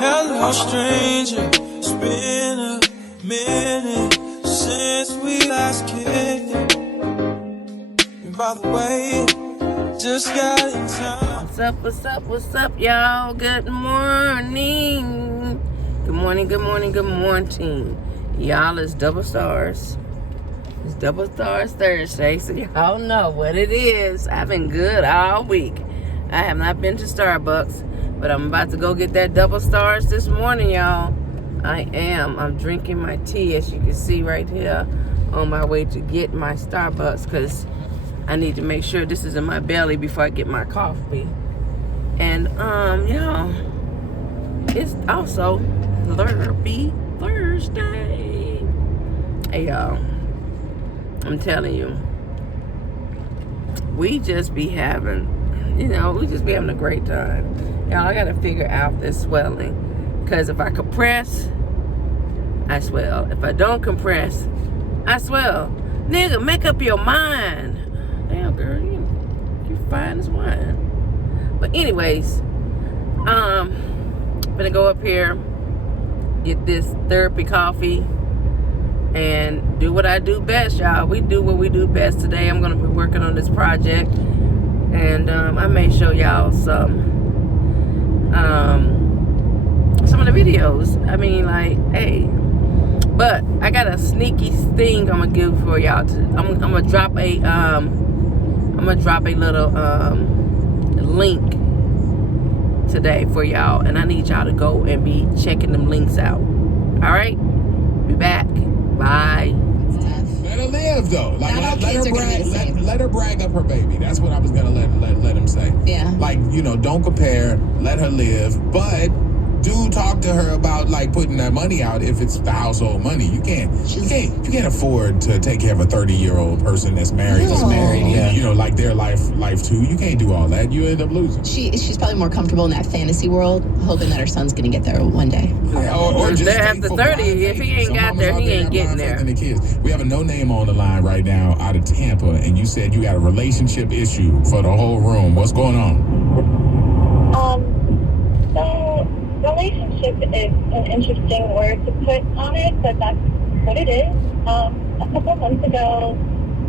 Hello, stranger. It's been a minute since we last kicked it. And by the way, just got in time. What's up, y'all? Good morning. Good morning. Y'all, it's Double Stars. It's Double Stars Thursday, so y'all know what it is. I've been good all week. I have not been to Starbucks, but I'm about to go get that Double Stars this morning, y'all. I'm drinking my tea, as you can see right here, on my way to get my Starbucks, because I need to make sure this is in my belly before I get my coffee. And, y'all, it's also Therapy Thursday. Hey, y'all, I'm telling you, we just be having a great time. Y'all, I gotta figure out this swelling, because if I compress, I swell. If I don't compress, I swell. Nigga, make up your mind. Damn, girl, you're fine as wine. But anyways, I'm gonna go up here, get this therapy coffee, and do what I do best, y'all. We do what we do best today. I'm gonna be working on this project, and I may show y'all some of the videos. I mean, like, hey, but I got a sneaky thing I'm gonna give for y'all. I'm gonna drop a little link today for y'all, and I need y'all to go and be checking them links out. All right, be back. Bye. Let her live though. Like let her brag up her baby. That's what I was gonna let him say. Yeah. Like, don't compare. Let her live, but do talk to her about like putting that money out if it's the household money. You can't afford to take care of a 30-year-old person that's married. No. Yeah. Like their life too. You can't do all that. You end up losing. She's probably more comfortable in that fantasy world, hoping that her son's gonna get there one day. Or just after 30, if he ain't got there, he ain't getting there. The kids. We have a no name on the line right now out of Tampa, and you said you got a relationship issue for the whole room. What's going on? So relationship is an interesting word to put on it, but that's what it is. A couple months ago,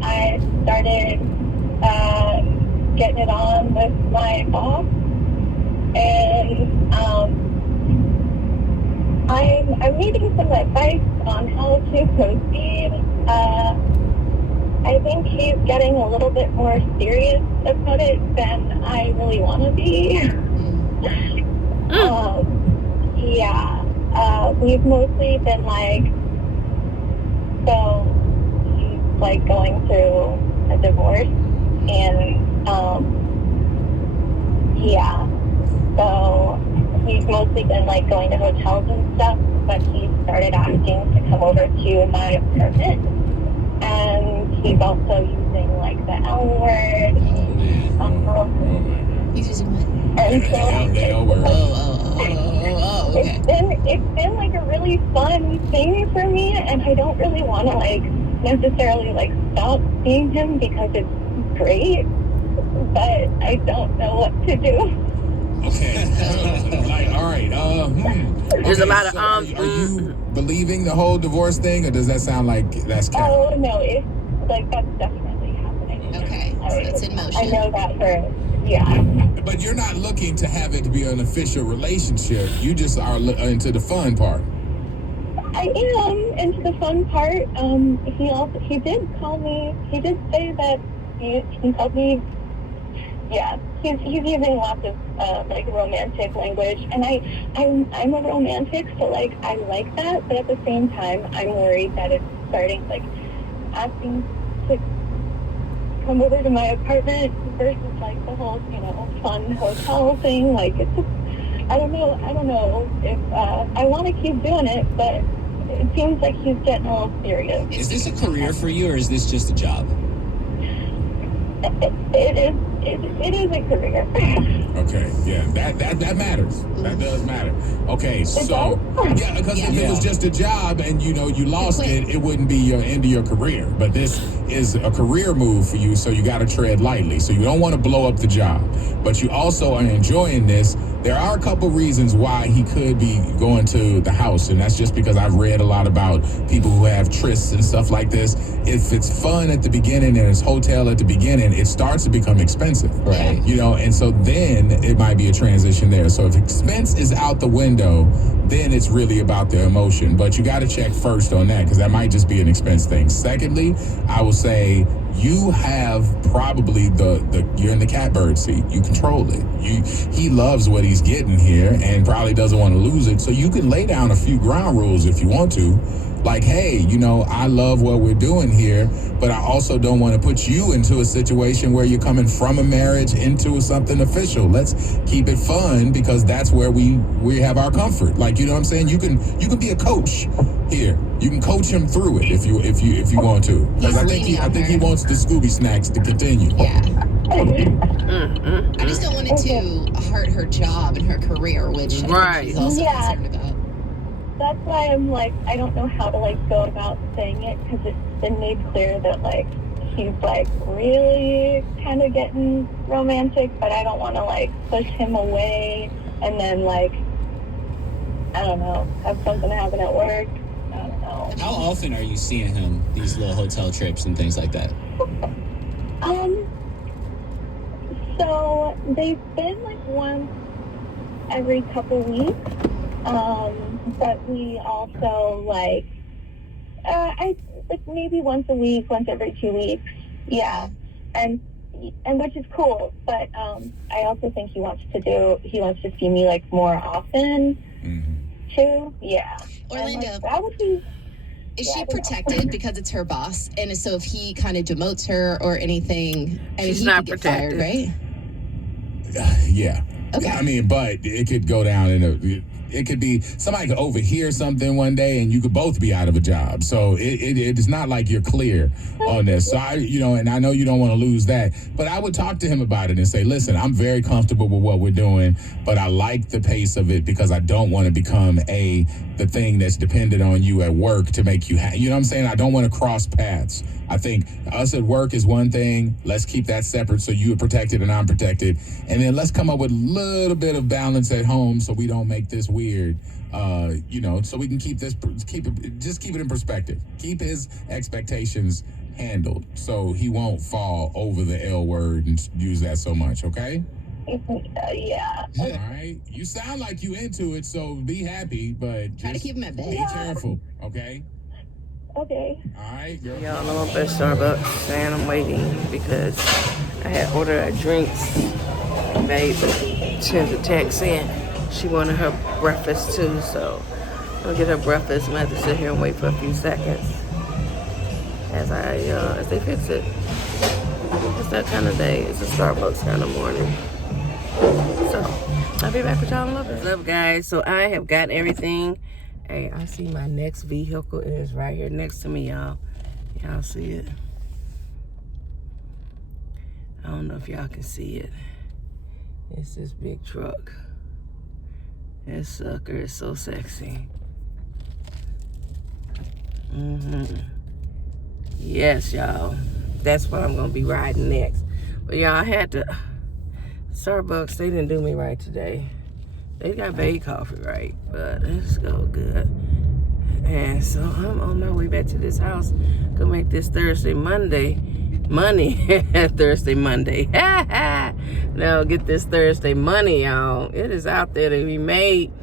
I started getting it on with my boss, and I'm needing some advice on how to proceed. I think he's getting a little bit more serious about it than I really want to be. We've mostly been so he's going through a divorce, and so he's mostly been going to hotels and stuff, but he started asking to come over to my apartment, and he's also using the L word. He's using what? And so okay. It's been a really fun thing for me, and I don't really want to necessarily stop seeing him because it's great, but I don't know what to do. Okay. All right. There's a lot of Are you believing the whole divorce thing, or does that sound like that's cap? Oh no, it's that's definitely happening. Okay, so it's in motion. I know that for. Yeah. But you're not looking to have it to be an official relationship. You just are into the fun part. I am into the fun part. He did call me. He did say that he called me. Yeah, he's using lots of romantic language, and I'm a romantic, so I like that. But at the same time, I'm worried that it's starting asking to come over to my apartment versus the whole fun hotel thing. It's just, I don't know if I want to keep doing it, but it seems like he's getting a little serious. Is this a career for you, or is this just a job? It is it is a career. Okay, yeah, that matters. That does matter. Okay, so does? yeah, because if it was just a job and you lost it, it wouldn't be your end of your career. But this is a career move for you, so you got to tread lightly. So you don't want to blow up the job, but you also are enjoying this. There are a couple reasons why he could be going to the house, and that's just because I've read a lot about people who have trysts and stuff like this. If it's fun at the beginning and it's hotel at the beginning, it starts to become expensive, Right. And so then it might be a transition there. So if expense is out the window, then it's really about the emotion. But you got to check first on that, because that might just be an expense thing. Secondly, I will say you have probably you're in the catbird seat. You control it. He loves what he's getting here and probably doesn't want to lose it. So you can lay down a few ground rules if you want to. Like, hey, I love what we're doing here, but I also don't want to put you into a situation where you're coming from a marriage into something official. Let's keep it fun, because that's where we have our comfort. Like, you know what I'm saying? You can be a coach here. You can coach him through it if you want to. Because I think he wants the Scooby snacks to continue. Yeah. I just don't want it to hurt her job and her career, which I think she's also concerned about. That's why I'm like, I don't know how to go about saying it, because it's been made clear that he's really kind of getting romantic, but I don't want to push him away and then I don't know, have something happen at work. I don't know. How often are you seeing him, these little hotel trips and things like that? So they've been once every couple weeks. But we also maybe once a week, once every 2 weeks. Yeah. And which is cool, but I also think he wants to see me more often too. Yeah. Orlando, that would be. Is she protected because it's her boss? And so if he kind of demotes her or anything, she's he not could get protected, fired, right? Yeah. Okay. I mean, but it could go down it could be somebody could overhear something one day and you could both be out of a job. So it is not like you're clear on this. So and I know you don't want to lose that, but I would talk to him about it and say, listen, I'm very comfortable with what we're doing, but I like the pace of it because I don't want to become the thing that's dependent on you at work to make you you know what I'm saying? I don't want to cross paths. I think us at work is one thing. Let's keep that separate so you are protected and I'm protected. And then let's come up with a little bit of balance at home so we don't make this weird, so we can keep it in perspective. Keep his expectations handled so he won't fall over the L word and use that so much, okay? Yeah. All right. You sound like you into it, so be happy, but try to keep him at bay. Be careful, okay? Okay. All right, girl. Y'all know I'm at Starbucks and I'm waiting because I had ordered our drinks. Babe sent a text in. She wanted her breakfast too, so I'll get her breakfast. I'm gonna have to sit here and wait for a few seconds as they fix it. It's that kind of day. It's a Starbucks kind of morning. So I'll be back with y'all in a little bit. What's up, guys? So I have got everything. Hey, I see my next vehicle is right here next to me, y'all. Y'all see it? I don't know if y'all can see it. It's this big truck. This sucker is so sexy. Yes, y'all. That's what I'm going to be riding next. But y'all, I had to... Starbucks, they didn't do me right today. They got bae coffee right, but it's so good. And so I'm on my way back to this house. Go make this Thursday Monday money. Thursday Monday. Now get this Thursday money, y'all. It is out there to be made.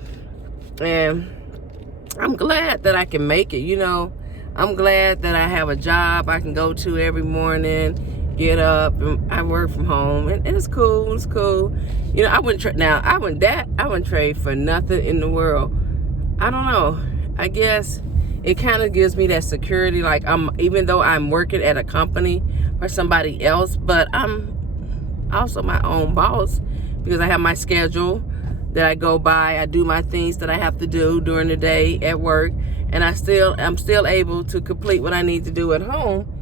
And I'm glad that I can make it, I'm glad that I have a job I can go to every morning, get up, and I work from home, and it's cool. It's cool. I wouldn't trade for nothing in the world. I don't know. I guess it kind of gives me that security. Even though I'm working at a company for somebody else, but I'm also my own boss because I have my schedule that I go by. I do my things that I have to do during the day at work, and I'm still able to complete what I need to do at home.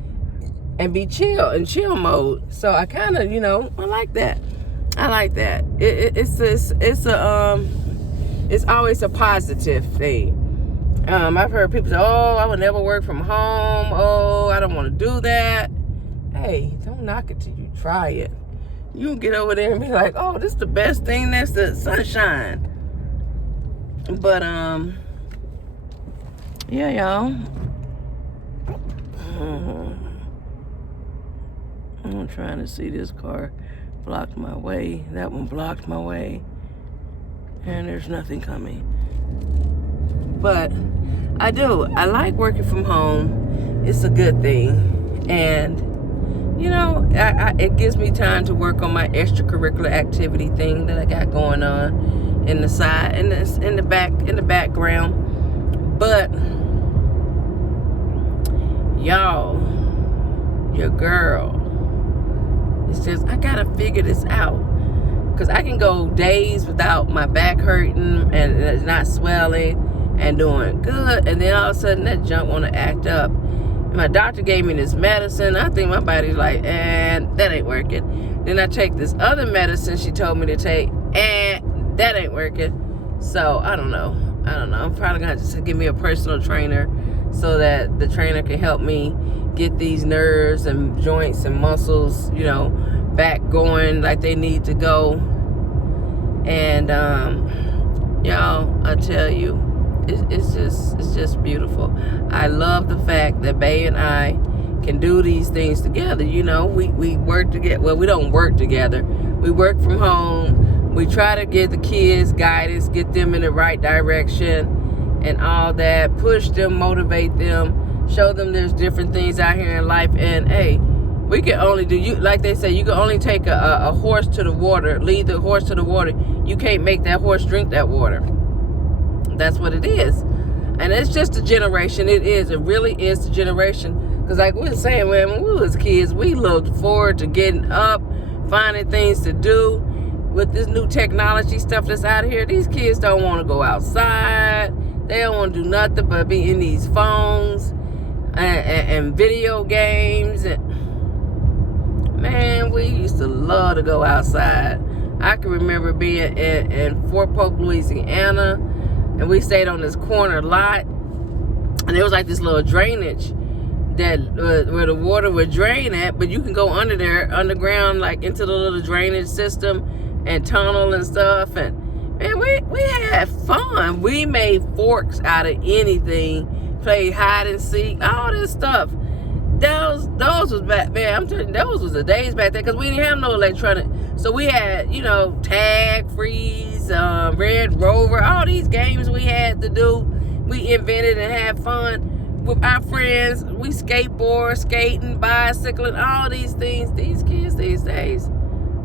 and be in chill mode. So I kind of, I like that. It's always a positive thing. I've heard people say, oh, I would never work from home. Oh, I don't want to do that. Hey, don't knock it till you try it. You can get over there and be like, oh, this is the best thing. That's the sunshine. But, yeah, y'all. I'm trying to see. This car blocked my way. That one blocked my way. And there's nothing coming. But I like working from home. It's a good thing. And, it gives me time to work on my extracurricular activity thing that I got going on in the side, in the background. But y'all, your girl, it's just, I gotta figure this out. Because I can go days without my back hurting and it's not swelling and doing good. And then all of a sudden that junk want to act up. And my doctor gave me this medicine. I think my body's like, that ain't working. Then I take this other medicine she told me to take, and that ain't working. So I don't know. I'm probably going to have to give me a personal trainer so that the trainer can help me get these nerves and joints and muscles, back going like they need to go. And y'all, I tell you, it's just beautiful. I love the fact that Bae and I can do these things together. We work together. Well, we don't work together. We work from home. We try to get the kids guidance, get them in the right direction and all that, push them, motivate them, show them there's different things out here in life. And hey, we can only like they say, you can only take a horse to the water, lead the horse to the water. You can't make that horse drink that water. That's what it is. And it's just a generation. It really is a generation. Because like we were saying, when we was kids, we looked forward to getting up, finding things to do. With this new technology stuff that's out here, these kids don't want to go outside. They don't want to do nothing but be in these phones and video games. And man, we used to love to go outside. I can remember being in Fort Polk, Louisiana, and we stayed on this corner lot, and there was like this little drainage that where the water would drain at, but you can go under there, underground, like into the little drainage system and tunnel and stuff. And man, we had fun. We made forks out of anything, played hide and seek, all this stuff. Those was back, man. I'm telling you, those was the days back then, because we didn't have no electronic. So we had, tag, freeze, Red Rover, all these games we had to do. We invented and had fun with our friends. We skateboard, skating, bicycling, all these things. These kids these days,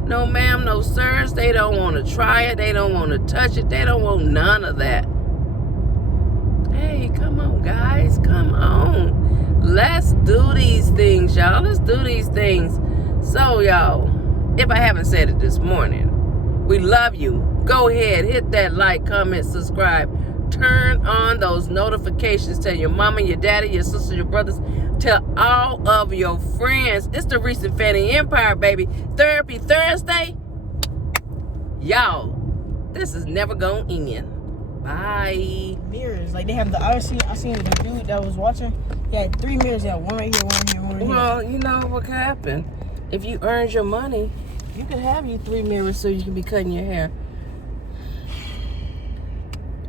no ma'am, no sirs. They don't want to try it. They don't want to touch it. They don't want none of that. Hey, come on, guys. Come on. Let's do these things, y'all. Let's do these things. So, y'all, if I haven't said it this morning, we love you. Go ahead, hit that like, comment, subscribe. Turn on those notifications. Tell your mama, your daddy, your sister, your brothers. Tell all of your friends. It's the Reese and Fany Empire, baby. Therapy Thursday. Y'all, this is never going to end. Bye. Mirrors. Like they have the, I seen the dude that was watching. He had 3 mirrors. He had one right here, one here, one right here. Well, you know what can happen. If you earned your money, you can have you 3 mirrors so you can be cutting your hair.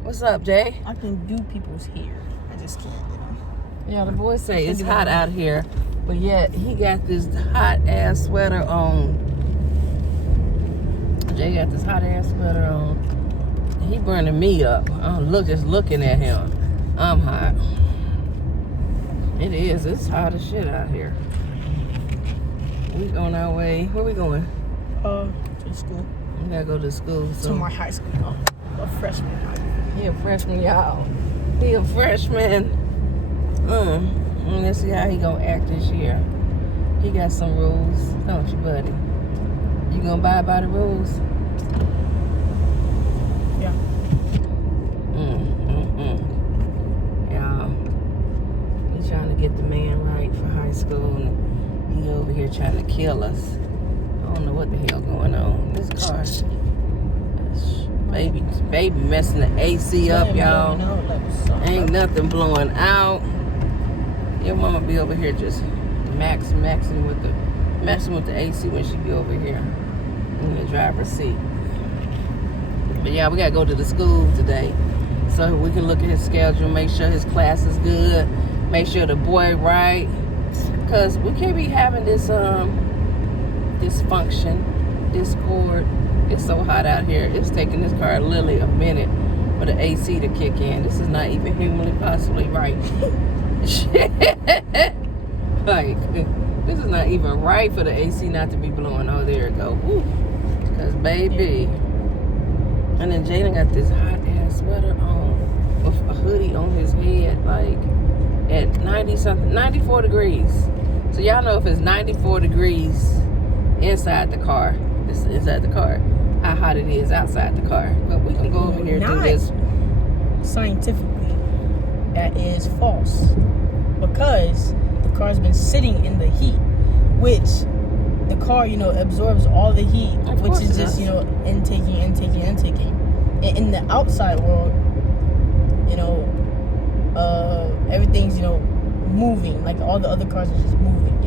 What's up, Jay? I can do people's hair. I just can't, Yeah, the boys say it's hot out here, but yet he got this hot ass sweater on. Jay got this hot ass sweater on. He burning me up. I'm just looking at him. I'm hot. It is. It's hot as shit out here. We on our way. Where we going? To school. We gotta go to school. So. To my high school. A freshman. He a freshman, y'all. He a freshman. Let's see how he gonna act this year. He got some rules, don't you, buddy? You gonna abide by the rules? Yeah. Y'all, we trying to get the man right for high school. And He over here trying to kill us. I don't know what the hell going on. This car, baby messing the AC up, y'all. Ain't nothing blowing out. Your mama be over here just messing with the AC when she be over here in the driver's seat. But yeah, we gotta go to the school today so we can look at his schedule, make sure his class is good, make sure the boy right, cause we can't be having this dysfunction, discord. It's so hot out here. It's taking this car literally a minute for the AC to kick in. This is not even humanly possibly right. Like, this is not even right for the AC not to be blowing. Oh, there it go. Because baby. And then Jalen got this hot ass sweater on with a hoodie on his head, like at 90 something, 94 degrees. So y'all know if it's 94 degrees inside the car, this is inside the car, how hot it is outside the car. But we can go over here and do this. Scientifically, that is false, because the car's been sitting in the heat, which the car, absorbs all the heat, which is just, intaking. And in the outside world, everything's, moving. Like all the other cars are just moving,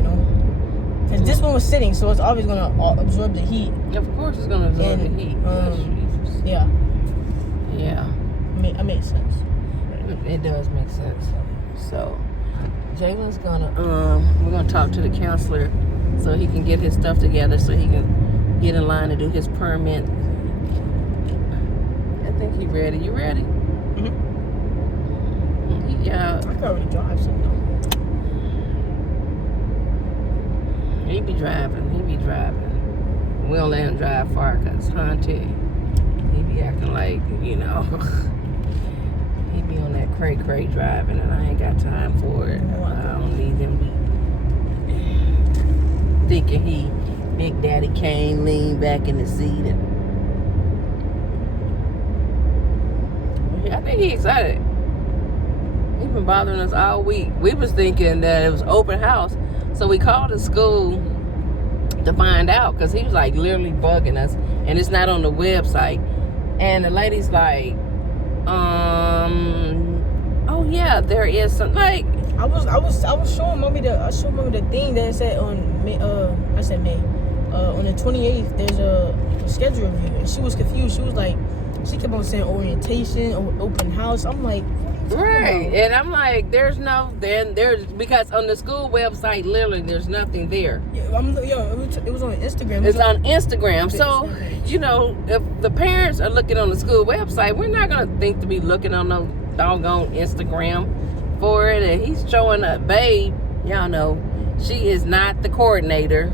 Because this one was sitting, so it's always going to absorb the heat. Of course it's going to absorb the heat. Yeah. Yeah. It makes sense. It does make sense. So, Jalen's we're gonna talk to the counselor so he can get his stuff together so he can get in line to do his permit. I think he's ready. You ready? Yeah. I can already drive, so He be driving. We don't let him drive far because haunted. He be acting like, he be on that cray driving, and I ain't got time for it. I don't need him thinking he Big Daddy Kane lean back in the seat. And I think he's excited. He's been bothering us all week. We was thinking that it was open house, so we called the school to find out because he was like literally bugging us, and it's not on the website. And the lady's like, oh yeah, there is some, like, I was showing mommy the thing that said on May, on the 28th there's a schedule review, and she was confused. She was like, she kept on saying orientation or open house. I'm like, right, and I'm like, there's because on the school website literally there's nothing there. Yeah, it was on Instagram. It's on Instagram. So, if the parents are looking on the school website, we're not gonna think to be looking on no doggone Instagram for it. And he's showing up, babe, y'all know she is not the coordinator,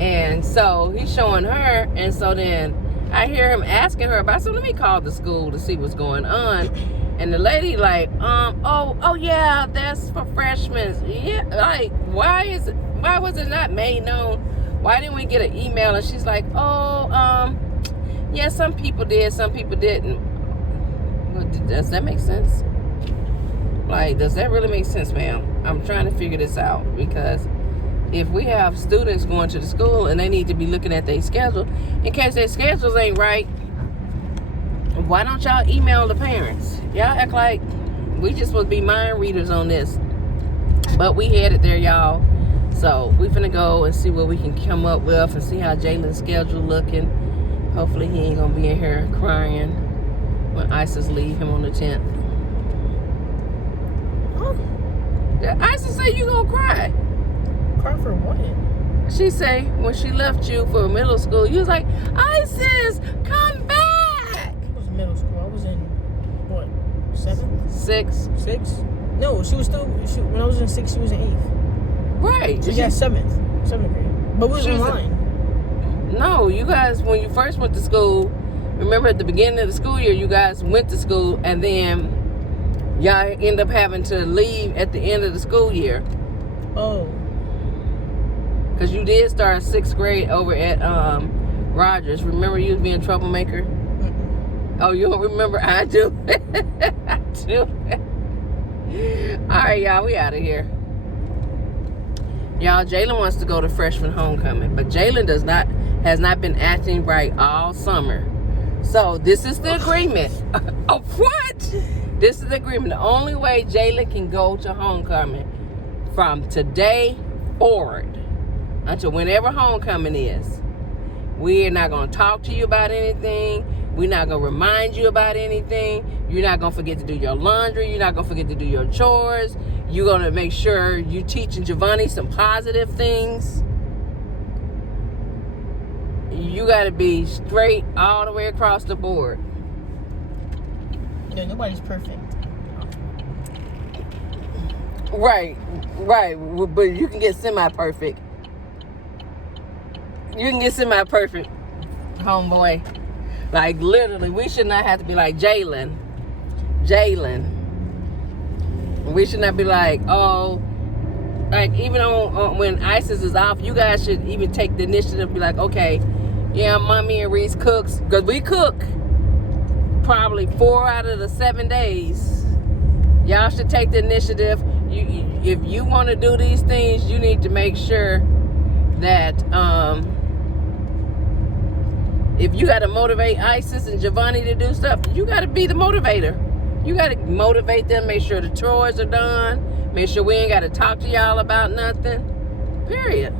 and so he's showing her. And so then I hear him asking her about, so let me call the school to see what's going on. And the lady like, oh yeah, that's for freshmen. Yeah, like, why was it not made known? Why didn't we get an email? And she's like, yeah, some people did, some people didn't. Well, does that make sense? Like, does that really make sense, ma'am? I'm trying to figure this out, because if we have students going to the school and they need to be looking at their schedule, in case their schedules ain't right, why don't y'all email the parents? Y'all act like we just supposed to be mind readers on this. But we headed there, y'all. So we finna go and see what we can come up with and see how Jalen's schedule looking. Hopefully he ain't gonna be in here crying when ISIS leave him on the 10th. Huh? ISIS say you gonna cry. Cry for what? She say when she left you for middle school, you was like, ISIS, come back. Middle school. I was in what, 7th? 6th. No, she was still. When I was in 6th, she was in 8th. Right. So yeah, 7th grade. But we was online. No, you guys, when you first went to school, remember at the beginning of the school year, you guys went to school, and then y'all end up having to leave at the end of the school year. Oh. Because you did start 6th grade over at Rogers. Remember you was being a troublemaker? Oh, you don't remember? I do. I do. All right, y'all, we out of here. Y'all, Jalen wants to go to freshman homecoming, but Jalen has not been acting right all summer. So this is the agreement. Oh, what? This is the agreement. The only way Jalen can go to homecoming from today forward until whenever homecoming is. We're not going to talk to you about anything. We're not going to remind you about anything. You're not going to forget to do your laundry. You're not going to forget to do your chores. You're going to make sure you're teaching Giovanni some positive things. You got to be straight all the way across the board. Yeah, nobody's perfect. Right. But you can get semi-perfect. You can get semi-perfect, homeboy. Like, literally, we should not have to be like Jalen. We should not be like, oh, like, even on when ISIS is off, you guys should even take the initiative and be like, okay, yeah, Mommy and Reese cooks. Because we cook probably 4 out of the 7 days. Y'all should take the initiative. If you want to do these things, you need to make sure that, if you got to motivate Isis and Giovanni to do stuff, you got to be the motivator. You got to motivate them, make sure the chores are done, make sure we ain't got to talk to y'all about nothing. Period.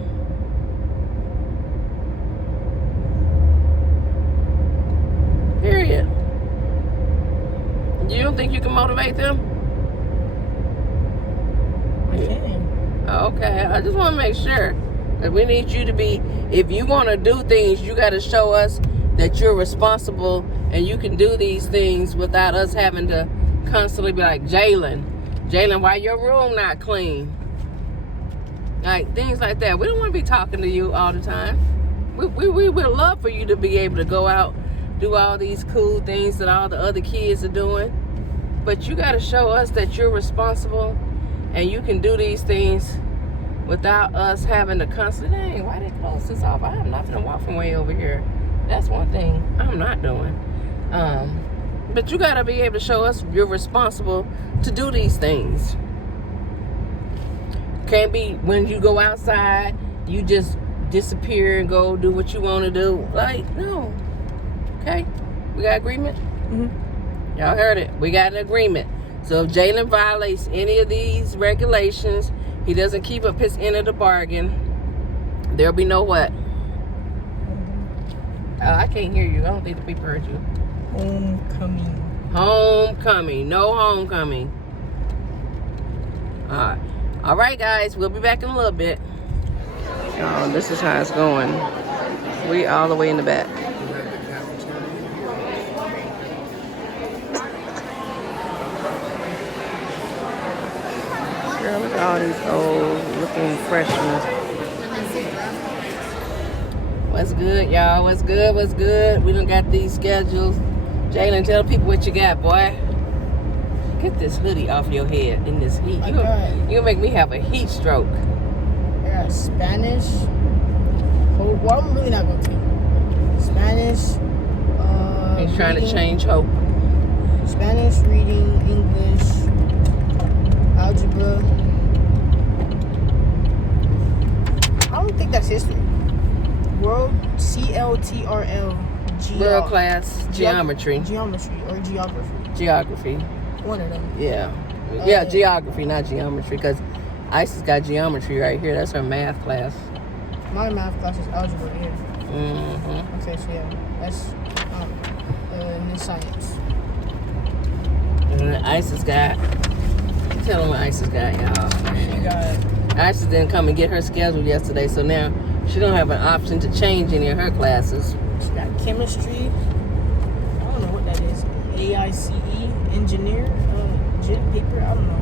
You don't think you can motivate them? I can. Okay, I just want to make sure. That we need you to be, if you want to do things, you got to show us that you're responsible and you can do these things without us having to constantly be like, Jalen, why your room not clean? Like, things like that. We don't want to be talking to you all the time. We would love for you to be able to go out, do all these cool things that all the other kids are doing. But you got to show us that you're responsible and you can do these things without us having to constantly, dang, why they close this off? I'm not going to walk from way over here. That's one thing I'm not doing. But you got to be able to show us you're responsible to do these things. Can't be when you go outside, you just disappear and go do what you want to do. Like, no. Okay? We got agreement? Mm-hmm. Y'all heard it. We got an agreement. So if Jalen violates any of these regulations, he doesn't keep up his end of the bargain, there'll be no what? I can't hear you. I don't think the people heard you. Homecoming. No homecoming. All right, guys. We'll be back in a little bit. Oh, this is how it's going. We all the way in the back. Girl, look at all these old looking freshmen. What's good, y'all? What's good? We done got these schedules. Jalen, tell people what you got, boy. Get this hoodie off your head in this heat. You gonna make me have a heat stroke. I got Spanish. Well, I'm really not going to. Spanish. He's trying to change hope. Spanish, reading, English, algebra. I don't think that's history. World, CLTRL. World class geometry. Geometry or geography. Geography. One of them. Yeah. Geography, not geometry, because Isis got geometry right here. That's her math class. My math class is algebra, yeah. Mm-hmm. Okay, so yeah, that's and then science. And then Isis got, tell them what Isis got, y'all. She got. Isis didn't come and get her schedule yesterday, so now she don't have an option to change any of her classes. She got chemistry. I don't know what that is. AICE, engineer, gym paper. I don't know.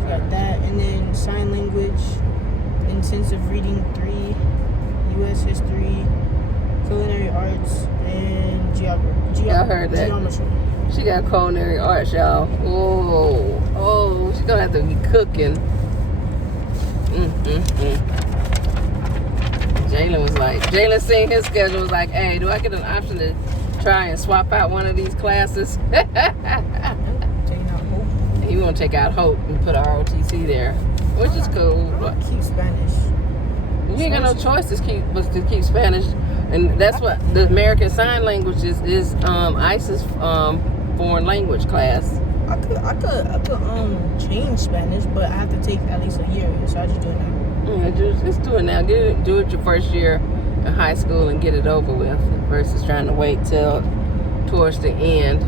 She got that, and then sign language, intensive reading 3, U.S. history, culinary arts, and geography. Y'all heard that? Geometry. She got culinary arts, y'all. Oh, she's gonna have to be cooking. Jalen seen his schedule, was like, hey, do I get an option to try and swap out one of these classes? Taking out hope. He won't take out hope and put ROTC there, which is cool. I keep Spanish. You ain't got no choice to keep Spanish, and that's what the American Sign Language is ICE's foreign language class. I could change Spanish, but I have to take at least a year, so I just do it now. Yeah, just do it now. Do it your first year in high school and get it over with, versus trying to wait till towards the end.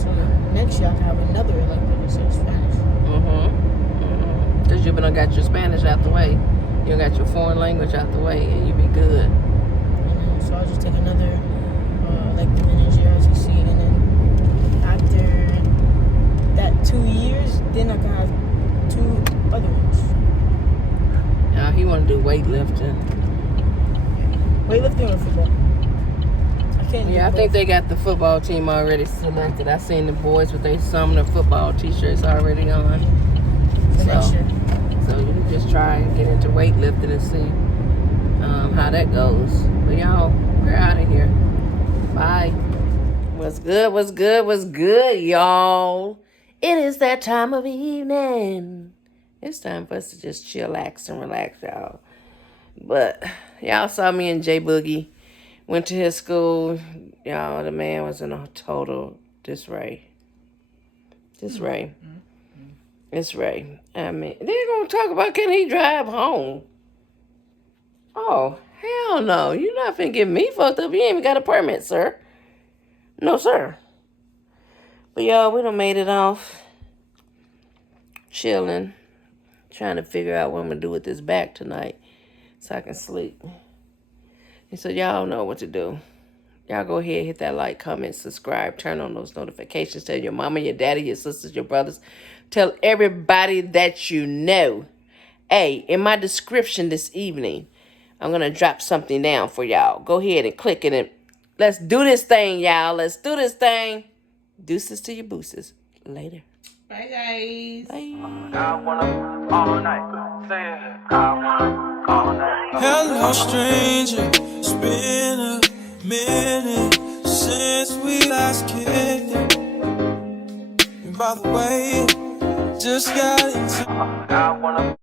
So next year I can have another elective that says Spanish. Because you got your Spanish out the way, you got your foreign language out the way, and you be good. So I'll just take another elective in this year, as you see, and then after that 2 years, then I can have 2 other ones. Now he want to do weightlifting. Weightlifting or football? I think they got the football team already selected. I seen the boys with their Sumner football t-shirts already on. So you can just try and get into weightlifting and see how that goes. But y'all, we're out of here. Bye. What's good, y'all? It is that time of evening. It's time for us to just chillax and relax, y'all. But y'all saw me and J Boogie. Went to his school. Y'all, the man was in a total disarray. It's Ray. I mean, they're going to talk about can he drive home. Oh, hell no. You're not finna get me fucked up. You ain't even got a permit, sir. No, sir. But y'all, we done made it off. Chilling. Trying to figure out what I'm going to do with this back tonight so I can sleep. And so y'all know what to do. Y'all go ahead, hit that like, comment, subscribe, turn on those notifications. Tell your mama, your daddy, your sisters, your brothers. Tell everybody that you know. Hey, in my description this evening, I'm going to drop something down for y'all. Go ahead and click it. And let's do this thing, y'all. Let's do this thing. Deuces to your boosters. Later. Bye, guys. Bye. Hello, stranger. It's been a minute since we last kicked it. And by the way, just got into